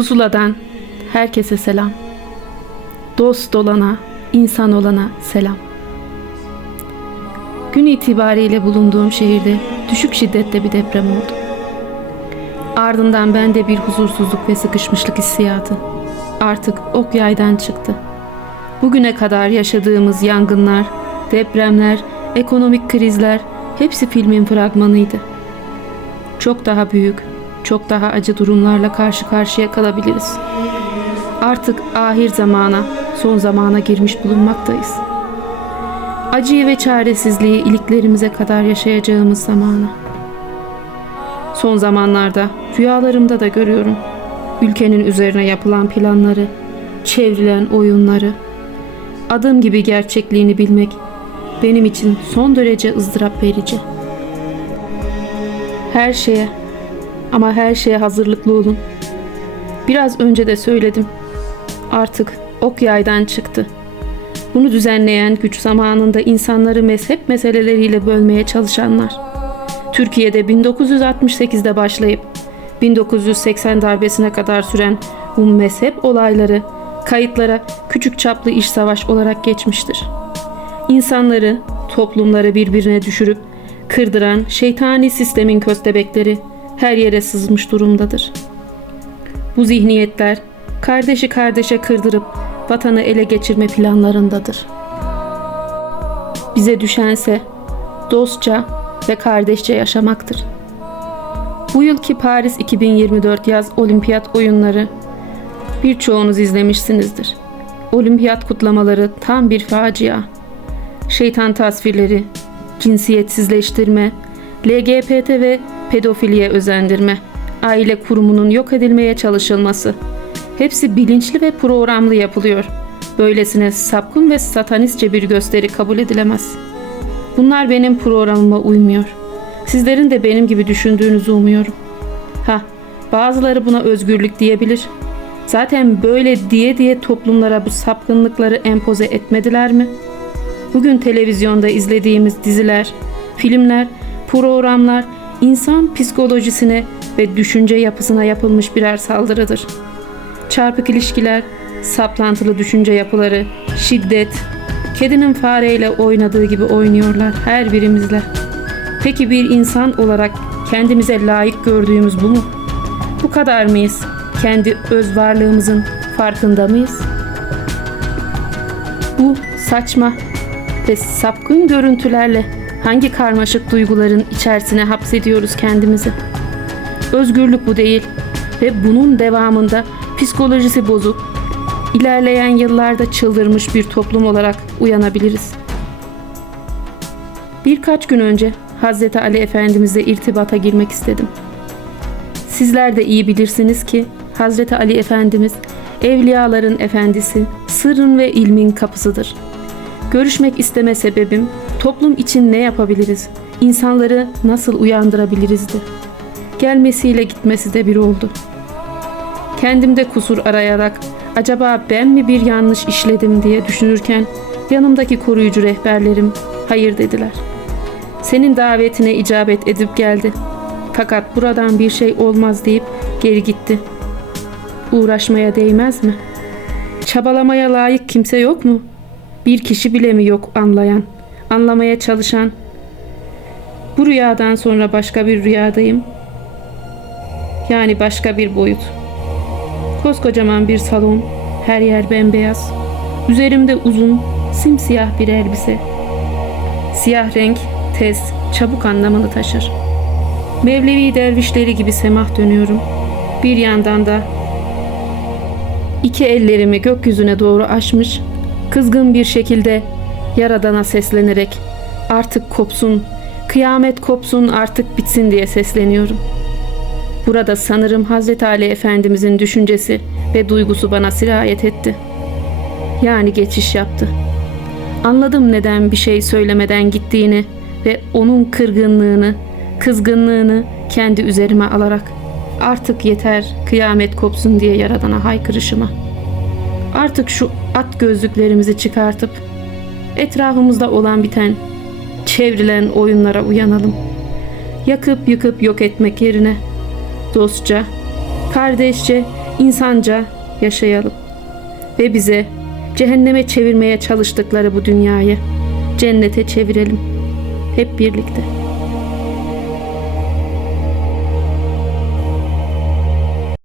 Pusuladan herkese selam. Dost olana, insan olana selam. Gün itibariyle bulunduğum şehirde düşük şiddette bir deprem oldu. Ardından bende bir huzursuzluk ve sıkışmışlık hissiyatı. Artık ok yaydan çıktı. Bugüne kadar yaşadığımız yangınlar, depremler, ekonomik krizler hepsi filmin fragmanıydı. Çok daha büyük, çok daha acı durumlarla karşı karşıya kalabiliriz. Artık ahir zamana, son zamana girmiş bulunmaktayız. Acıyı ve çaresizliği iliklerimize kadar yaşayacağımız zamana. Son zamanlarda rüyalarımda da görüyorum. Ülkenin üzerine yapılan planları, çevrilen oyunları. Adım gibi gerçekliğini bilmek benim için son derece ızdırap verici. Her şeye ama her şeye hazırlıklı olun. Biraz önce de söyledim. Artık ok yaydan çıktı. Bunu düzenleyen güç zamanında insanları mezhep meseleleriyle bölmeye çalışanlar. Türkiye'de 1968'de başlayıp 1980 darbesine kadar süren bu mezhep olayları kayıtlara küçük çaplı iş savaş olarak geçmiştir. İnsanları, toplumları birbirine düşürüp kırdıran şeytani sistemin köstebekleri her yere sızmış durumdadır. Bu zihniyetler kardeşi kardeşe kırdırıp vatanı ele geçirme planlarındadır. Bize düşense dostça ve kardeşçe yaşamaktır. Bu yılki Paris 2024 yaz olimpiyat oyunları birçoğunuz izlemişsinizdir. Olimpiyat kutlamaları tam bir facia. Şeytan tasvirleri, cinsiyetsizleştirme, LGBT ve pedofiliye özendirme, aile kurumunun yok edilmeye çalışılması. Hepsi bilinçli ve programlı yapılıyor. Böylesine sapkın ve satanistçe bir gösteri kabul edilemez. Bunlar benim programıma uymuyor. Sizlerin de benim gibi düşündüğünüzü umuyorum. Ha, bazıları buna özgürlük diyebilir. Zaten böyle diye diye toplumlara bu sapkınlıkları empoze etmediler mi? Bugün televizyonda izlediğimiz diziler, filmler, programlar insan psikolojisine ve düşünce yapısına yapılmış birer saldırıdır. Çarpık ilişkiler, saplantılı düşünce yapıları, şiddet, kedinin fareyle oynadığı gibi oynuyorlar her birimizle. Peki bir insan olarak kendimize layık gördüğümüz bu mu? Bu kadar mıyız? Kendi öz varlığımızın farkında mıyız? Bu saçma ve sapkın görüntülerle hangi karmaşık duyguların içerisine hapsediyoruz kendimizi? Özgürlük bu değil ve bunun devamında psikolojisi bozuk, ilerleyen yıllarda çıldırmış bir toplum olarak uyanabiliriz. Birkaç gün önce Hazreti Ali Efendimizle irtibata girmek istedim. Sizler de iyi bilirsiniz ki Hazreti Ali Efendimiz evliyaların efendisi, sırrın ve ilmin kapısıdır. Görüşmek isteme sebebim toplum için ne yapabiliriz, insanları nasıl uyandırabilirizdi. Gelmesiyle gitmesi de bir oldu. Kendimde kusur arayarak acaba ben mi bir yanlış işledim diye düşünürken yanımdaki koruyucu rehberlerim hayır dediler. Senin davetine icabet edip geldi. Fakat buradan bir şey olmaz deyip geri gitti. Uğraşmaya değmez mi? Çabalamaya layık kimse yok mu? Bir kişi bile mi yok anlayan, anlamaya çalışan? Bu rüyadan sonra başka bir rüyadayım. Yani başka bir boyut. Koskocaman bir salon, her yer bembeyaz. Üzerimde uzun, simsiyah bir elbise. Siyah renk, tez, çabuk anlamını taşır. Mevlevi dervişleri gibi semah dönüyorum. Bir yandan da iki ellerimi gökyüzüne doğru açmış, kızgın bir şekilde Yaradan'a seslenerek artık kopsun, kıyamet kopsun artık bitsin diye sesleniyorum. Burada sanırım Hazreti Ali Efendimizin düşüncesi ve duygusu bana sirayet etti. Yani geçiş yaptı. Anladım neden bir şey söylemeden gittiğini ve onun kırgınlığını, kızgınlığını kendi üzerime alarak artık yeter kıyamet kopsun diye yaradana haykırışıma. Artık şu at gözlüklerimizi çıkartıp etrafımızda olan biten çevrilen oyunlara uyanalım. Yakıp yıkıp yok etmek yerine dostça, kardeşçe, insanca yaşayalım ve bize cehenneme çevirmeye çalıştıkları bu dünyayı cennete çevirelim hep birlikte.